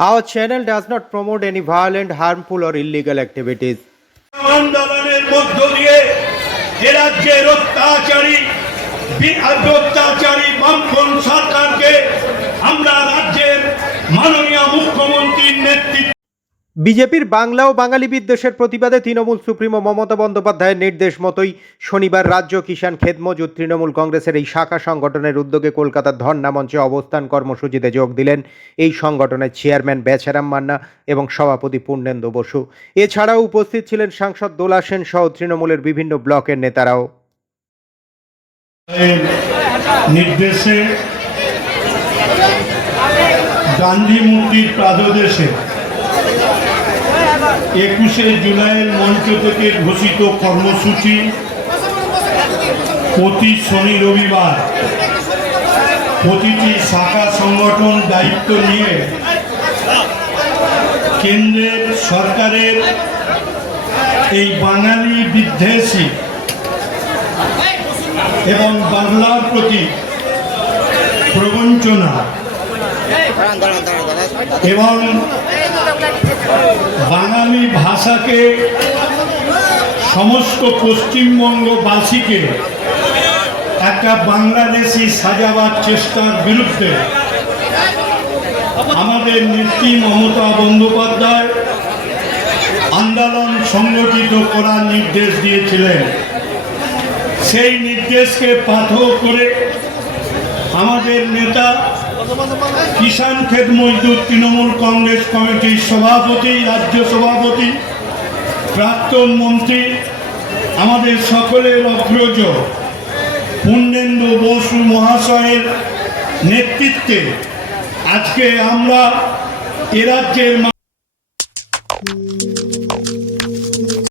Our channel does not promote any violent, harmful, or illegal activities. আন্দোলনের মধ্য দিয়ে এ রাজ্যের অত্যাচারী বামপন্থী সরকারকে আমরা রাজ্যের মাননীয় মুখ্যমন্ত্রীর নেতৃত্বে বিজেপির বাংলা ও বাঙালি বিদ্বেষের প্রতিবাদে তৃণমূল সুপ্রিমো মমতা বন্দ্যোপাধ্যায়ের নির্দেশ মতোই শনিবার রাজ্য কিষাণ খেত মজুদ তৃণমূল কংগ্রেসের এই শাখা সংগঠনের উদ্যোগে কলকাতার ধর্না মঞ্চে অবস্থান কর্মসূচিতে যোগ দিলেন এই সংগঠনের চেয়ারম্যান বেচারাম মান্না এবং সভাপতি পূর্ণেন্দু বসু। এছাড়াও উপস্থিত ছিলেন সাংসদ দোলা সেন সহ তৃণমূলের বিভিন্ন ব্লকের নেতারাও। নির্দেশে গান্ধী মূর্তির প্রাদদেশে 21শে জুলাইয়ের মঞ্চ থেকে ঘোষিত কর্মসূচি প্রতি শনি রবিবার প্রতিটি শাখা সংগঠন দায়িত্ব নিয়ে কেন্দ্রের সরকারের এই বাঙালি বিদ্বেষী এবং বাংলার প্রতি প্রবঞ্চনা এবং বাঙালি ভাষাকে সমস্ত পশ্চিমবঙ্গবাসীকে একটা বাংলাদেশি সাজাবার চেষ্টার বিরুদ্ধে আমাদের নেত্রী মমতা বন্দ্যোপাধ্যায় আন্দোলন সংগঠিত করার নির্দেশ দিয়েছিলেন। সেই নির্দেশকে পাথর করে আমাদের নেতা কিষাণ খেত মজদুর তৃণমূল কংগ্রেস কমিটির সভাপতি, রাজ্য সভাপতি, প্রাক্তন মন্ত্রী, আমাদের সকলের অগ্রজ পূর্ণেন্দু বসু মহাশয়ের নেতৃত্বে আজকে আমরা এ রাজ্যের